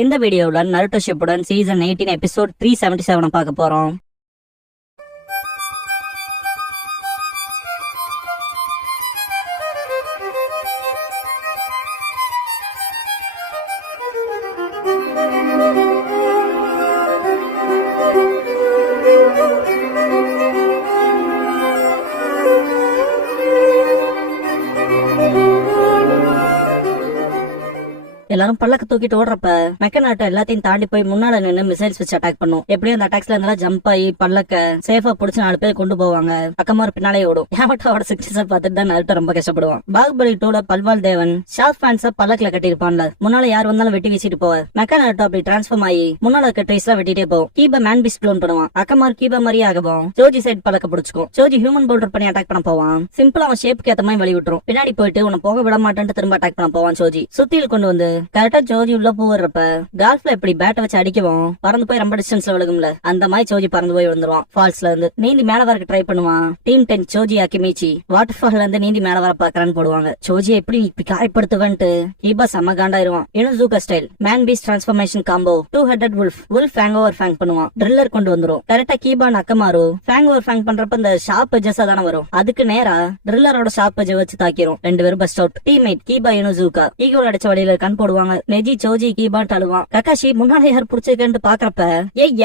இந்த வீடியோவில் Naruto Shippuden season 18 episode 377 பார்க்க போறோம். எல்லாரும் பல்லக்க தூக்கிட்டு ஓடுறப்ப மெக்கனாட்டோ எல்லாத்தையும் தாண்டி போய் முன்னால நின்று மிசைல்ஸ் வச்சு அட்டாக் பண்ணும். எப்படியும் அந்த அட்டாக்ஸ்ல இருந்தாலும் ஜம்ப் ஆகி பல்லக்க சேஃபா புடிச்சு 4 பேர் கொண்டு போவாங்க. அக்கமார் பின்னாலே ஓடும். யாமட்டோட சிக்ஸஸை பார்த்துட்டு தான் நருட்டோ ரொம்ப கஷ்டப்படுவான். பாகுபலி 2ல பல்வால் தேவன் ஷார்ப் ஃபேன்ஸ பல்லக்கில கட்டிருப்பான்ல, முன்னால யார் வந்தாலும் வெட்டி வீசிட்டு போவார். மெக்கனாட்டோ அப்படி டிரான்ஸ்ஃபார்ம் ஆகி முன்னால இருக்க ட்ரேஸ் எல்லாம் வெட்டிட்டே போகும். கீபா மேன் பீஸ் க்ளோன் பண்ணுவான். அக்கமார் கீபா மாதிரியே ஆகும். ஜோஜி சைட் பல்லக்க பிடிச்சுக்கும். ஜோஜி ஹியூமன் போல்டர் பண்ணி அட்டாக் பண்ண போவான். சிம்பிளா அவன் ஷேப்புக்கு ஏத்த மாதிரி வழி விட்டுரும். பின்னாடி போயிட்டு உன்னை போக விட மாட்டேன்ட்டு திரும்ப அட்டாக் பண்ண போவான். ஜோஜி சுத்தியில் கொண்டு வந்து கரெக்டா ஜோஜி உள்ள போறப்ப கால்ஃப்ல எப்படி பேட்டை வச்சு அடிக்கவும் பறந்து போய் ரொம்ப டிஸ்டன்ஸ்ல விழுகும்ல, அந்த மாதிரி சோஜி பறந்து போய் விழுந்துருவான். ஃபால்ஸ்ல இருந்து நீந்தி மேல வரக்கு ட்ரை பண்ணுவான். டீம் 10 சோஜி அக்கிமிச்சி வாட்டர் ஃபால்ல இருந்து நீந்தி மேல வர பாக்குறான்னு போடுவாங்க. சோஜி எப்படி இப்படி காயப்படுத்துவன்ட்டு கீபா செம்ம காண்டாயிருவான். Inuzuka style man beast transformation combo 2-headed wolf fang over fang பண்ணுவான். ட்ரில்லர் கொண்டு வந்துரும். கரெக்டா கீபா நக்கமாரு ஃபேங் ஓவர் ஃபேங் பண்றப்ப இந்த ஷார்ப் எஜஸா தானே வரும். அதுக்கு நேரா ட்ரில்லரோட ஷார்ப் எஜ் வச்சு தாக்கிரும். 2 பேரும் பஸ்ட் அவுட். டீம்மேட் கீபா இனுசூகா ஈகோல அடிச்ச வழியில கண் போடுவாங்க. நெஜி சோஜி கீபான்ட்டு அழுவான். கக்காஷி முன்னாடி யார் புடிச்சிருக்கேன்னு பாக்குறப்ப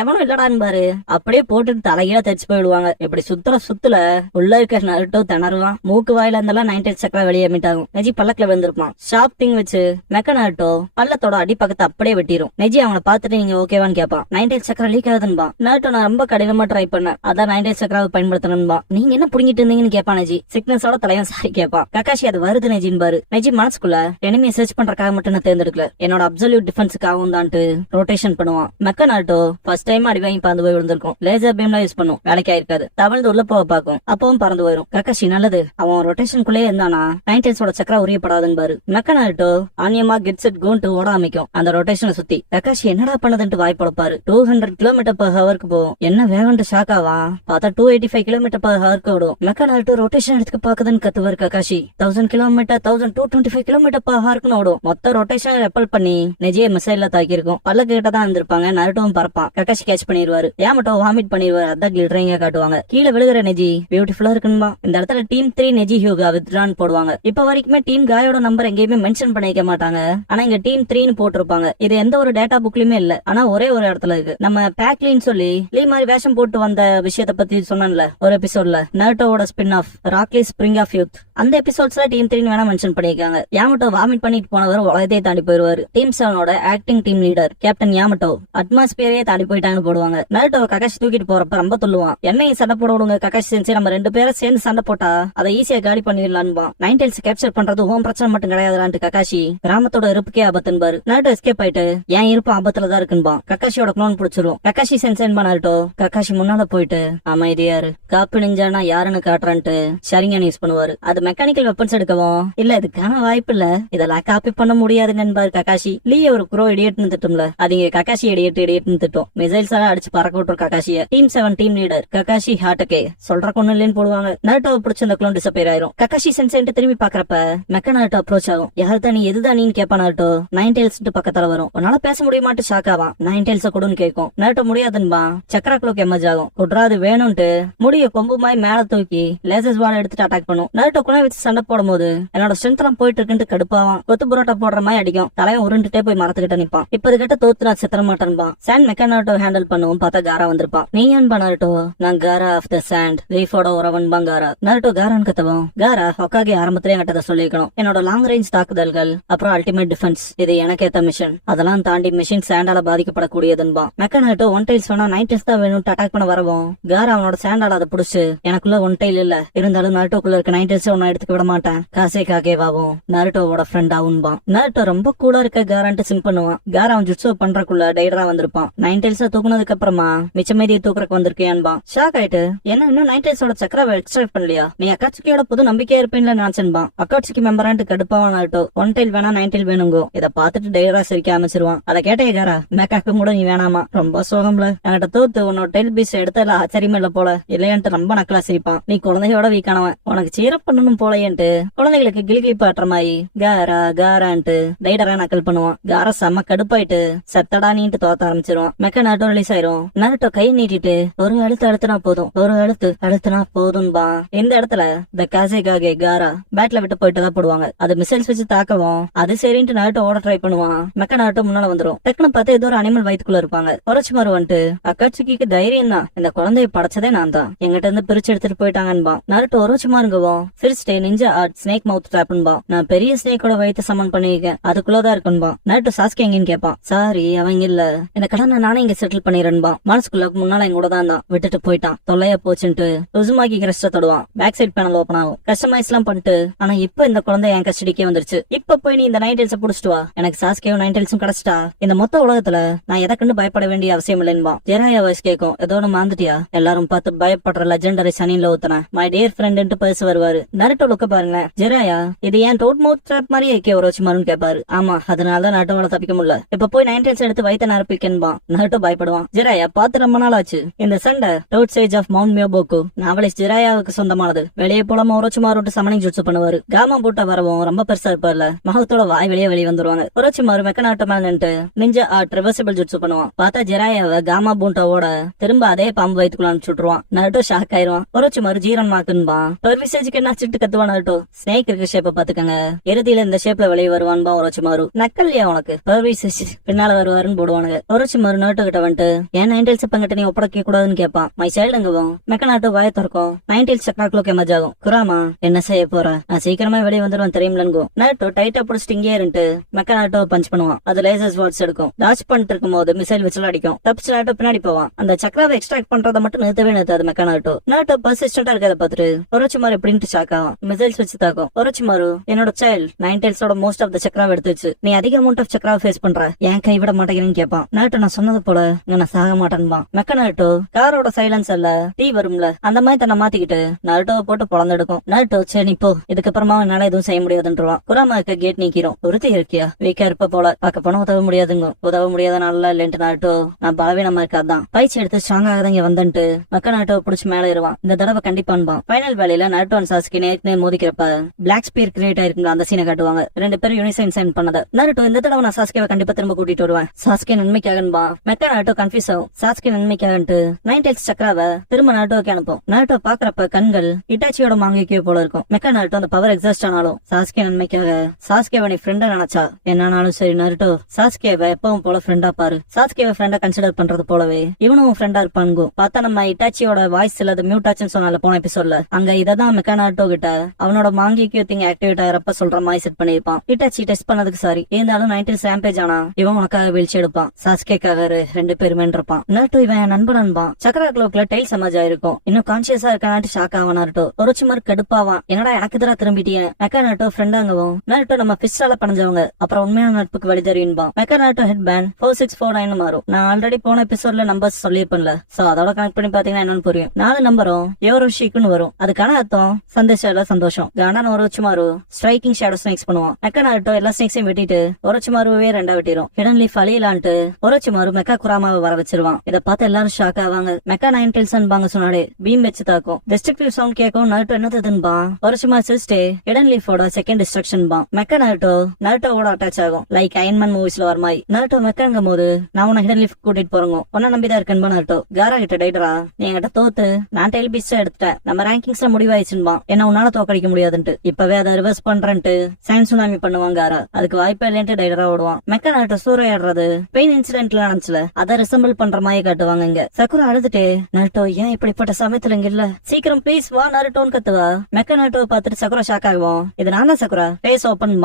எவனும் இல்லடான்னு பாரு அப்படியே போட்டுட்டு தலைகீழ தெரிச்சு போயிடுவாங்க. இப்படி சுத்துல உள்ள இருக்க நருட்டோ திணறுவான். மூக்கு வாயில இருந்தாலும் 9 சக்கரா வெளியே மீட் ஆகும். நெஜி பல்லக்கில விழுந்திருப்பான். ஷார்ப் திங் வச்சு மெக்க நருட்டோ பள்ளத்தோட அடிப்பக்கத்தை அப்படியே வெட்டிரும். நெஜி அவனை பார்த்துட்டு நீங்க ஓகேவான்னு கேட்பான். 9 சக்கரா லீக் ஆகுதுன்பா. நருட்டோ நான் ரொம்ப கடினமா ட்ரை பண்ணேன், அதான் 9 சக்கராவை பயன்படுத்தணும்பா. நீங்க என்ன புடிங்கிட்டு இருந்தீங்கன்னு கேட்பான். நெஜி சிக்னஸோட தலைவன் சாரி கேட்பான். கக்காஷி அது வருது நெஜின்னு பாரு. நெஜி மனசுக்குள்ள எனிமியை சர்ச் பண்றதுக்காக மட்டும் நான் தேர்ந்தெடுக்கல, என்னோட அப்சல்யூட் டிஃபென்ஸுக்காகவும் தான்ட்டு ரொட்டேஷன் பண்ணுவான். மெக்க நருட்டோ ஃபர்ஸ்ட் டைம் அடி வாங்கி பறந்து போய் விழுந்திருக்கும். லேசர் பீம்லாம் யூஸ் பண்ணும், வேலைக்கு ஆயிருக்காது. தவழ்ந்து உள்ள போக பாக்கும், அப்பவும் பறந்து போயிரும். கக்காஷி நல்லது அவன் ரொட்டேஷனுக்குள்ளே இருந்தானா 9 சக்கரா உரியப்படாதுன்னு பாரு. மெக்க நருட்டோ ஆனியமா கெட் செட் கோன்ட்டு ஓட அமைக்கும் அந்த ரொட்டேஷனை சுத்தி. கக்காஷி என்னடா பண்ணதுன்ட்டு வாய் பொழப்பாரு. 200 km/h போகும். என்ன வேகம்ட்டு ஷாக் ஆவா, பார்த்தா 285 km/h ஓடும். மெக்க நருட்டோ ரொட்டேஷன் எடுத்துக்க பாக்குதுன்னு கத்துவாரு. கக்காஷி 1000 km 1225 km/h ஓடும். மொத்த ரொட்டேஷன் ரெப்பல் பண்ணி நெஜியை மிசைல்ல தாக்கி இருக்கும். பல்லக்கு கிட்ட தான் இருந்திருப்பாங்க. நருட்டோவும் பறப்பான். கக்காஷி கேட்ச் பண்ணிடுவாரு. யாமட்டோ வாமிட் பண்ணிடுவாரு. அதான் கிளிட்டரிங்க காட்டுவாங்க. கீழே விழுகிற நெஜி பியூட்டிஃபுல்லா இருக்குன்பா. இந்த இடத்துல டீம் 3 நெஜி ஹியூகா வித்ரான் போடுவாங்க. இப்ப வரைக்குமே டீம் காயோட நம்பர் எங்கேயுமே மென்ஷன் பண்ணிக்க மாட்டாங்க. ஆனா இங்க டீம் 3ன்னு போட்டிருப்பாங்க. இது எந்த ஒரு டேட்டா புக்லயுமே இல்ல, ஆனா ஒரே ஒரு இடத்துல இருக்கு. நம்ம பேக்லின்னு சொல்லி லீ மாதிரி வேஷம் போட்டு வந்த விஷயத்த பத்தி சொன்னேன்ல ஒரு எபிசோட்ல, நருட்டோவோட spin off Rock Lee spring of youth, அந்த எபிசோட்ஸ்ல டீம் 3 வேணா மென்ஷன் பண்ணிருக்காங்க. யாமட்டோ வாமிட் பண்ணிட்டு போனவர் உலகத்தை தாண்டி போயிருவாரு. டீம் 7ஓட acting team leader captain Yamato அட்மாஸ்பியரே தாண்டி போயிட்டாங்கன்னு போடுவாங்க. நருட்டோ கக்காஷி தூக்கிட்டு போறப்ப ரொம்ப சொல்லுவான். என்னையும் சண்டை போட விடுங்க கக்காஷி சென்சே, நம்ம 2 பேரும் சேர்ந்து சண்டை போட்டா அதை ஈஸியா காலி பண்ணிடலான்பா. 9 கேப்சர் பண்றது உன் பிரச்சனை மட்டும் கிடையாதுலான்ட்டு கக்காஷி கிராமத்தோட இருப்புக்கே ஆபத்துன்பாரு. நருட்டோ எஸ்கேப் ஆயிட்டு என் இருப்பு ஆபத்துல தான் இருக்குன்பா. கக்காஷியோட க்ளோன் பிடிச்சிரும். கக்காஷி சென்சேன்பா நருட்டோ. கக்காஷி முன்னால போயிட்டு அமைதியாரு, காப்பு நெஞ்சானா யாருன்னு காட்டுறான்ட்டு ஷரிங்கன் யூஸ் பண்ணுவாரு. அது மெக்கானிக்கல் வெப்பன்ஸ் எடுக்கவும் இல்ல, இதுக்கான வாய்ப்பு இல்ல, இதெல்லாம் காப்பி பண்ண முடியாதுன்னு கக்காஷி. லீ ஒரு க்ரோ இடியட்னு திட்டும்ல, அது இங்க கக்காஷி இடியட்னு திட்டும். மிசைல்ஸ் எல்லாம் அடிச்சு பறக்க விட்டுரும் கக்காஷிய. டீம் 7 டீம் லீடர் கக்காஷி ஹார்ட்டக்கே சொல்ற கொண்டு இல்லன்னு போடுவாங்க. நருட்டோவை பிடிச்ச அந்த க்ளோன் டிசப்பியர் ஆயிரும். கக்காஷி சென்சேன்ட்டு திரும்பி பாக்குறப்ப மெக்க நருட்டோ அப்ரோச் ஆகும். யார் தான் நீ, எதுதான் நீன்னு கேப்பா. நருட்டோ 9 பக்கத்துல வரும். உன்னால பேச முடியுமாட்டு ஷாக் ஆவான். 9 கொடுன்னு கேட்கும். நருட்டோ முடியாதுன்பா. சக்கராக்குளுக்கு எமர்ஜ் ஆகும். குட்ராது வேணும்ட்டு முடிய கொம்பு மாய் மேல தூக்கி லேசர்ஸ் வால் எடுத்துட்டு அட்டாக் பண்ணும். நருட்டோ குணை வச்சு சண்டை போடும் போது என்னோட ஸ்ட்ரென்த் எல்லாம் போயிட்டு இருக்குன்னு கடுப்பாவான். கொத்து புரோட்டா போடுற மாதிரி அடிக்கும். தலையை உருண்டுட்டே போய் மரத்துக்கிட்ட நிப்பான். இப்ப கிட்ட தோத்து நான் சித்திர மாட்டேன்பா. சாண்ட் மெக்க நருட்டோ ஹேண்டில் பண்ணுவோம். பார்த்தா காரா வந்திருப்பான். நீ ஏன்பா நருட்டோ? நான் காரா ஆஃப் த சாண்ட் லீஃபோட உறவன்பா காரா. நருட்டோ காரான்னு கத்தவும். காரா ஹொக்காகி ஆரம்பத்திலே கட்டதை சொல்லிருக்கணும். என்னோட லாங் ரேஞ்ச் தாக்குதல்கள் அப்புறம் அல்டிமேட் டிஃபென்ஸ் இது எனக்கு ஏத்த மிஷன், அதெல்லாம் தாண்டி மிஷின் சாண்டால பாதிக்கப்படக்கூடியதுன்பா. மெக்க நருட்டோ 1 டைல் சொன்னா 9 தான் வேணும் அட்டாக் பண்ண வரவும் காரா அவனோட சாண்டால அதை புடிச்சு எனக்குள்ள 1 டைல் இல்ல, இருந்தாலும் நருட்டோக்குள்ள இருக்க 9 ஒன்னும் எடுத்துக்க விட மாட்டேன், காசே காகேவாவும் நருட்டோவோட ஃப்ரெண்ட் ஆகுன்பா. நருட்டோ ரொம்ப கூலா இருக்க காரான்ட்டு சிம் பண்ணுவான். காரா அவன் ஜுட்சோ பண்றக்குள்ள டைடரா வந்திருப்பான். 9 தூக்குனதுக்கு அப்புறமா மிச்சமேதியை தூக்குறக்கு வந்திருக்கியான்பா. ஷாக் ஆயிட்டு என்ன இன்னும் 9 சக்கராவை எக்ஸ்ட்ராக்ட் பண்ணலையா, நீ அக்காட்சியோட புது நம்பிக்கையா இருப்பேன்ல நான்சன்பா. அக்காட்சிக்கு மெம்பரான்ட்டு கடுப்பாவான் நருட்டோ. 1 டைல் வேணா 9 டைல் வேணுங்கோ. இதை பார்த்துட்டு டைடரா சிரிக்க ஆரம்பிச்சிருவான். அதை கேட்டே காரா, மேக்காக்கு கூட நீ வேணாமா, ரொம்ப சோகம்ல, என்கிட்ட தோத்து உன்னோட டைல் பீஸ் எடுத்தல ஆச்சரியமா இல்ல போல இல்லையான்ட்டு ரொம்ப நக்கலா சிரிப்பான். நீ குழந்தையோட வீக்கானவன், உனக்கு சீரப் பண்ணணும் போலையன்ட்டு குழந்தைகளுக்கு கிளிகிளி பாட்டுற மாதிரி காரா காரான்ட்டு ரைடரா நக்கல் பண்ணுவான். காரா செம்ம கடுப்பாயிட்டு சத்தடா நீட்டு தோத்த ஆரம்பிச்சிருவான். மெக்கா நாட்டோ ரிலீஸ் ஆயிரும். நாட்டோ கை நீட்டிட்டு ஒரு எழுத்து அழுத்தினா போதும், ஒரு எழுத்து அழுத்தினா போதும்பா. இந்த இடத்துல இந்த காசேகாகே காரா பேட்ல விட்டு போயிட்டு தான் போடுவாங்க. அது மிசைல்ஸ் வச்சு தாக்கவும் அது சரின்ட்டு நாட்டோ ஓட ட்ரை பண்ணுவான். மெக்கா நாட்டோ முன்னால வந்துரும். டக்குனு பார்த்து ஏதோ ஒரு அனிமல் வயித்துக்குள்ள இருப்பாங்க. ஒரச்சுமாரு வந்துட்டு அக்காட்சிக்கு தைரியம் தான், இந்த குழந்தைய படைச்சதே நான் தான், எங்கிட்ட இருந்து பிரிச்சு எடுத்துட்டு போயிட்டாங்கன்பா. நாட்டோ ஒரச்சுமாருங்கவும் ஃபிர்ஸ்ட் நிஞ்சா ஆர்ட் ஸ்னேக் மவுத் ட்ராப்ன்பா. நான் பெரிய ஸ்னேக்கோட வயிற்று சமன் பண்ணிருக்கேன், அதுக்குள்ளதான் இருக்குன்பா. நாட்டோ சாஸ்கே எங்கன்னு கேட்பான். சாரி அவங்க இல்ல, இந்த கடனை நானே இங்க செட்டில் பண்ணிடுறேன்பா. மனசுக்குள்ள முன்னால எங்க கூட தான் விட்டுட்டு போயிட்டான், தொல்லையா போச்சுன்ட்டு உசுமாக்கி கிரஸ்ட தொடுவான். பேக் சைட் பேனல் ஓபன் ஆகும். கஸ்டமைஸ் எல்லாம் பண்ணிட்டு ஆனா இப்ப இந்த குழந்தை என் கஸ்டடிக்கே வந்துருச்சு. இப்ப போய் நீ இந்த நைன்டெல்ஸ் புடிச்சிட்டு வா, எனக்கு சாஸ்கேவும் நைன்டெல்ஸும் கிடைச்சிட்டா இந்த மொத்த உலகத்துல நான் எதற்குன்னு பயப்பட வேண்டிய அவசியம் இல்லைன்பா. ஜெராயா வாய்ஸ் கேட்கும். ஏதோ மாந்துட்டியா, எல்லாரும் பார்த்து பயப்படுற லெஜெண்டரி சனின்ல ஊத்தன மை டியர் ஃப்ரெண்ட் பேச வருவாரு. நருட்டோ லுக்க பாருங்களேன். ஜெராயா இது ஏன் டோட் மவுத் ட்ராப் மாதிரியே இருக்கே ஒரச்சுமாருன்னு கேட்பாரு. ஆமா அதனாலதான் நருட்டோவால தப்பிக்க முடியல, இப்ப போய் நைன்டெல்ஸ் எடுத்து வயித்த நரப்பிக்கன்பா. நருட்டோ பயப்படுவான். ஜெராயா பார்த்து ரொம்ப நாள் ஆச்சு. இந்த சண்டை toad sage of Mount Myoboku novelist ஜெராயாவுக்கு சொந்தமானது. வெளியே போலாம ஒரச்சுமாரு சமனிங் ஜுட்சு பண்ணுவாரு. காமா போட்டா வரவும் ரொம்ப பெருசா இருப்பார்ல, மகத்தோட வாய் வெளியே வந்துருவாங்க. ஒரச்சுமாரு மெக்கனாட்டோ மேல நின்று நிஞ்சா ஆர்ட் ரிவர்சிபிள் ஜுட்சு பண்ணுவான். பார்த்தா ஜெராயாவை காமா பூண்டாவோட திரும்ப அதே பாம்பு வயிற்றுக்குள்ள அனுப்பிச்சுட்டுருவான். Naruto shock ஆயிருவான். ஒரச்சுமாரு ஜீரன் மாக்குன்பா. பெர்விசேஜுக்கு என்ன சிட்டு கத்துவான் நருட்டோ. ஸ்னேக் இருக்க ஷேப்ப பாத்துக்கங்க, இறுதியில இந்த ஷேப்ல வெளியே வருவான்பா ஒரச்சுமாரு. நக்கல்லையா உனக்கு, பெர்விசேஜ் பின்னால வருவாருன்னு போடுவானுங்க. ஒரச்சுமாரு நருட்டோ கிட்ட வந்துட்டு ஏன் நைன்டெல்ஸ் பங்கிட்ட நீ ஒப்படைக்க கூடாதுன்னு கேட்பான். மை சைல்டுங்கவும் மெக்கனாட்டோ வாய திறக்கும். நைன்டெல்ஸ் சக்ராக்லோக்கு எமர்ஜ் ஆகும். குராமா என்ன செய்ய போற, நான் சீக்கிரமா வெளியே வந்துருவேன் தெரியும்லங்கோ. நருட்டோ டைட்டா பிடிச்சிட்டு இங்கே இருந்துட்டு மெக்கனாட்டோ பஞ்ச் பண்ணுவான். அது லேசர் வாட்ஸ் எடுக்கும். டாச் பண்ணிட்டு இருக்கும் போது மிசைல் வச்சு அடிக்கும். தப்பிச்சு நாட்டோ பின்னாடி போவான். அந்த சக்கராவை எக்ஸ்ட்ராக்ட் பண்றதை மட்டும் நிறுத்தவே நிறுத்தாது மெக்கனாட்டோ. நாட்டோ பர்சிஸ்டன்டா இருக்கதை பார்த்துட்டு ஒரச்சுமாரு எப்படின்ட்டு ஷாக் ஆகும். மிசைல்ஸ் வச்சு தாக்கும். ஒரச்சுமாரு என்னோட சைல்ட் நைன்டெல்ஸோட மோஸ்ட் ஆஃப் த சக்கராவை எடுத்து வச்சு நீ அதிக அமௌண்ட் ஆஃப் சக்கராவை ஃபேஸ் பண்ற, ஏன் கை விட மாட்டேங்கிறேன்னு கேட்பான். நாட்டோ நான் சொன்னது போல நான் சாக மாட்டேன்பா. மெக்கனாட்டோ காரோட சைலன்ஸ் அல்ல தீ வரும்ல அந்த மாதிரி தன்னை மாத்திக்கிட்டு நாட்டோவை போட்டு பொழந்தெடுக்கும். நாட்டோ சரி போ, இதுக்கப்புறமா என்னால எதுவும் செய்ய முடியாதுன்றான். குராமா இருக்க கேட் நீக்கிறோம். ஒருத்தி இருக்கியா வீக்கா இருப்ப போல பார்க்க போன உதவ முடியாதுங்க. உதவ முடியாத நாள்ல இல்லன்ட்டு நாட்டோ நான் பலவீனமா இருக்காதான் பயிற்சி எடுத்து ஸ்ட்ராங் ஆகாதங்க வந்துட்டு மெக்கனாட்டோ புடிச்சு மேல ஏறுவான். இந்த தடவை கண்டிப்பான்பான். ஃபைனல் வேலையில நாட்டோ அண்ட் சாஸ்கே நேருக்கு மோதிக்கிறப்ப பிளாக் ஸ்பீர் கிரியேட் ஆயிருக்குங்களா அந்த சீனை காட்டுவாங்க. ரெண்டு பேரும் யூனிசைன் சைன் பண்ணது. நாட்டோ இந்த தடவை நான் சாஸ்கேவை கண்டிப்பா திரும்ப கூட்டிட்டு வருவேன், சாஸ்கே நன்மைக்காகன்பா. மெக்கனாட்டோ கன்ஃபியூஸ் ஆகும். சாஸ்கே நன்மைக்காகன்ட்டு நைன்டெல்ஸ் சக்கராவை திரும்ப நாட்டோக்கு அனுப்பும். நாட்டோ பாக்குறப்ப கண்கள் இட்டாச்சியோட மாங்கிக்கே போல இருக்கும். மெக்கனாட்டோ அந்த பவர் எக்ஸாஸ்ட் ஆனாலும் சாஸ்கே நன்மைக்காக சாஸ்கேவை நீ ஃப்ரெண்டா நினைச்சா என்னானாலும் சரி நருட்டோ சாஸ்கேவை எப்பவும் போல ஃப்ரெண்டா பாரு. சாஸ்கேவை ஃப்ரெண்டா கன்சிடர் பண்றது போலவே இவனும் ஃப்ரெண்டா இருப்பானுங்க. பார்த்தா நம்ம இட்டாச்சியோட வாய்ஸ் இல்லாத மியூட் ஆச்சுன்னு சொன்னால போன எபிசோட்ல அங்க இததான் மெக்கனாட்டோ கிட்ட அவனோட மாங்கிக்கு திங் ஆக்டிவேட் ஆகிறப்ப சொல்ற மாதிரி செட் பண்ணிருப்பான். இட்டாச்சி டெஸ்ட் பண்ணதுக்கு சாரி இருந்தாலும் 90 சாம்பேஜ் ஆனா இவன் உனக்காக வீழ்ச்சி எடுப்பான். சாஸ்கேக்காக ரெண்டு பேருமே இருப்பான். நருட்டோ இவன் நண்பன்பான். சக்கரா குளோக்ல டைல் சமாஜ் ஆயிருக்கும். இன்னும் கான்சியஸா இருக்கானாட்டு ஷாக் ஆவான் நருட்டோ. ஒரச்சுமாரு கடுப்பாவான். என்னடா எனக்கு எதிரா திரும்பிட்டீங்க. மெக்கனாட்டோ ஃப்ரெண்டாங்கவும் நருட்டோ நம்ம பிஸ்டால பணிஞ்சவங்க அப்புறம் உண்மையான நட்புக்கு வழி தெரியும்பா. மெக்கனாட்டோ ஹெட் பேண்ட் 4649 மாறும். நான் ஆல்ரெடி போன எபிசோட்ல நம்பர்ஸ் சொல்லிருப்பேன்ல, சோ அதோட கனெக்ட் பண்ணி பாத்தீங்கன்னா என்னன்னு புரியும். 4 நம்பரும் யோரோஷிக்குன்னு வரும். அதுக்கான அர்த்தம் சந்தேஷம் சந்தோஷம். கானான ஒரச்சுமாரு ஸ்ட்ரைக்கிங் ஷேடோ ஸ்னேக்ஸ் பண்ணுவான். மெக்கனாட்டோ எல்லா ஸ்னேக்ஸையும் வெட்டிட்டு ஒரச்சுமாருவே ரெண்டா வெட்டிடும். ஹிடன் லீஃப் அழியலான்ட்டு ஒரச்சுமாரு மெக்கா குராமாவை வர வச்சிருவான். இதை பார்த்து எல்லாரும் ஷாக் ஆவாங்க. மெக்கா நைன்டெல்ஸ் பாங்க சொன்னாலே பீம் வச்சு தாக்கும். டிஸ்ட்ரக்டிவ் சவுண்ட் கேட்கும். நருட்டோ என்னதுன்பா. ஒரச்சுமாரு சிஸ்டே ஹிடன் லீஃபோட செகண்ட் டிஸ்ட்ரக்ஷன் பா. மெக்கா நருட்டோவோட அட்டாச் ஆகும். லைக் அயன்மேன் மூவிஸ்ல வர மாதிரி. நருட்டோ மெக்காங்கும் போது நான் உன ஹிடன் லீஃப் கூட்டிட்டு போறோம், உன்ன நம்பிதான் இருக்கேன்பா. நருட்டோ காரா கிட்ட டைட்டரா நீ என்கிட்ட தோத்து நான் டெய்ல் பீஸ்டா எடுத்துட்டேன், நம்ம ரேங்கிங்ஸ்ல முடிவாயிடுச்சுன்பா, என்ன உன்னால தோக்கடிக்க முடியாதுன்ட்டு இப்பவே அதை ரிவர்ஸ் பண்றேன்ட்டு சயின்ஸ் சுனாமி பண்ணுவாங்க. காரா அதுக்கு வாய்ப்பே இல்லைன்ட்டு டைட்டரா ஓடுவான். மெக்கா நருட்டோ சூறையாடுறது பெயின் இன்சிடென்ட்ல நடந்துச்சுல அதை ரிசம்பிள் பண்ற மாதிரி காட்டுவாங்க. இங்க சக்குரா அழுதுட்டே நருட்டோ ஏன் இப்படிப்பட்ட சமயத்துல இங்க இல்ல, சீக்கிரம் ப்ளீஸ் வா நருட்டோன்னு கத்துவா. மெக்கா நருட்டோவை பார்த்துட்டு சக்குரா ஷாக் ஆகும். இது நானா சக்குரா ஃபேஸ் ஓபன்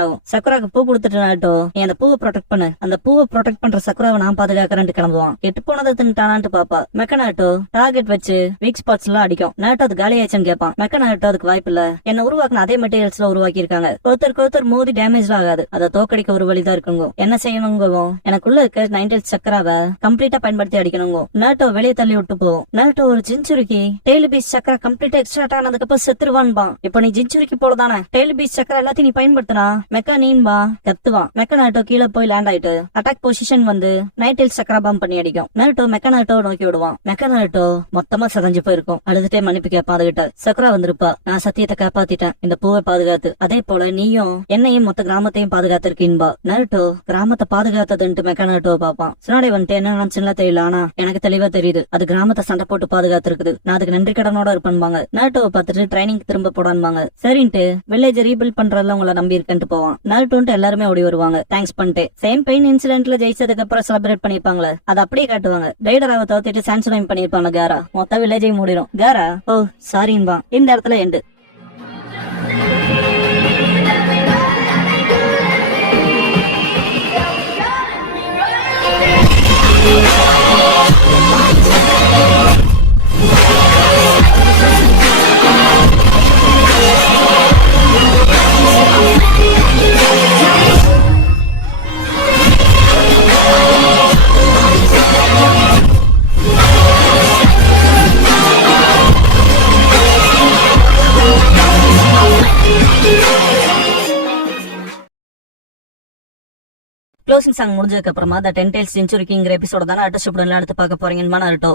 ஆகும். சக்குராக்கு பூ கொடுத்துட்டு நருட்டோ நீ அந்த பூவை ப்ரொடெக்ட் பண்ணு, அந்த பூவை ப்ரொடெக்ட் பண்ற சக்குராவை நான் பாதுகாக்கிறேன்ட்டு கிளம்புவான். எட்டு போனதை தின்ட்டானான்ட்டு பாப்பா. மெக்கனாட்டோ டார்கெட் வச்சு வீக் ஸ்பாட்ஸ் எல்லாம் அடிக்கும். நாட்டோ அது காலி ஆயிடுச்சுன்னு கேட்பான். மெக்கனாட்டோ அதுக்கு வாய்ப்பு இல்ல, என்ன உருவாக்குன அதே மெட்டீரியல்ஸ்ல உருவாக்கி இருக்காங்க, ஒருத்தருக்கு மோதி டேமேஜ் ஆகாது, அதை தோக்கடிக்க ஒரு வழிதான் இருக்குங்க. என்ன செய்யணுங்கவும் எனக்குள்ள இருக்க நைன்டெல்ஸ் சக்கராவை கம்ப்ளீட்டா பயன்படுத்தி அடிக்கணுங்க. நாட்டோ வெளியே தள்ளி விட்டு போகும். நாட்டோ ஒரு ஜின்சுரிக்கு டெய்ல் பீஸ் சக்கரா கம்ப்ளீட்டா எக்ஸ்ட்ராக்ட் ஆனதுக்கு அப்புறம் செத்துருவான்பான். இப்ப நீ ஜின்சுரிக்கு போலதானே டெய்ல் பீஸ் சக்கரா எல்லாத்தையும் நீ பயன்படுத்தினா மெக்கா நீன்பா கத்துவான். மெக்கனாட்டோ கீழே போய் லேண்ட் ஆயிட்டு அட்டாக் பொசிஷன் வந்து நைன்டெல்ஸ் சக்கரா பாம் பண்ணி அடிக்கும். நாட்டோ மெக்கனாட்டோ நோக்கி விடுவான். மெக்கனாட்டோ மொத்தமா சதஞ்சு போயிருக்கும். அழுதுட்டே மன்னிப்பு கேட்பான். அதுகிட்ட சக்கரா வந்திருப்பா, நான் சத்தியத்தை காப்பாத்திட்டேன், இந்த பூவை பாதுகாத்து, அதே போல நீயும் என்னையும் மொத்த கிராம கிராமத்தையும் பாதுகாத்திருக்கீன்பா. நருட்டோ கிராமத்தை பாதுகாத்ததுன்ட்டு மெக்கா நருட்டோவை பாப்பான். சுனாடே வந்துட்டு என்ன நினைச்சுலாம் தெரியல, ஆனா எனக்கு தெளிவா தெரியுது அது கிராமத்தை சண்டை போட்டு பாதுகாத்திருக்குது. நான் அதுக்கு நன்றி கடனோட இருப்பேன்பாங்க. நருட்டோவை பார்த்துட்டு ட்ரைனிங் திரும்ப போடான்பாங்க. சரின்ட்டு வில்லேஜ் ரீபில்ட் பண்றதுல உங்களை நம்பி இருக்கேன்ட்டு போவான். நருட்டோன்ட்டு எல்லாருமே ஓடி வருவாங்க தேங்க்ஸ் பண்ணிட்டு. சேம் பெயின் இன்சிடென்ட்ல ஜெயிச்சதுக்கு அப்புறம் செலிப்ரேட் பண்ணிருப்பாங்களே அதை அப்படியே காட்டுவாங்க. ரைடராவை தவிர்த்துட்டு சான்சனைம் பண்ணிருப்பாங்க காரா. மொத்த வில்லேஜையும் மூடிடும். காரா ஓ சாரின்பா. இந்த இடத்துல எண்டு. க்ளோசிங் சாங் முடிஞ்சதுக்கு அப்புறமா த டென் டெய்ல்ஸ் செஞ்சுரி கிங்கிற எபிசோட தானே அடுத்த ஷிப்டன் எடுத்து பார்க்க போறீங்கன்னு நருட்டோ.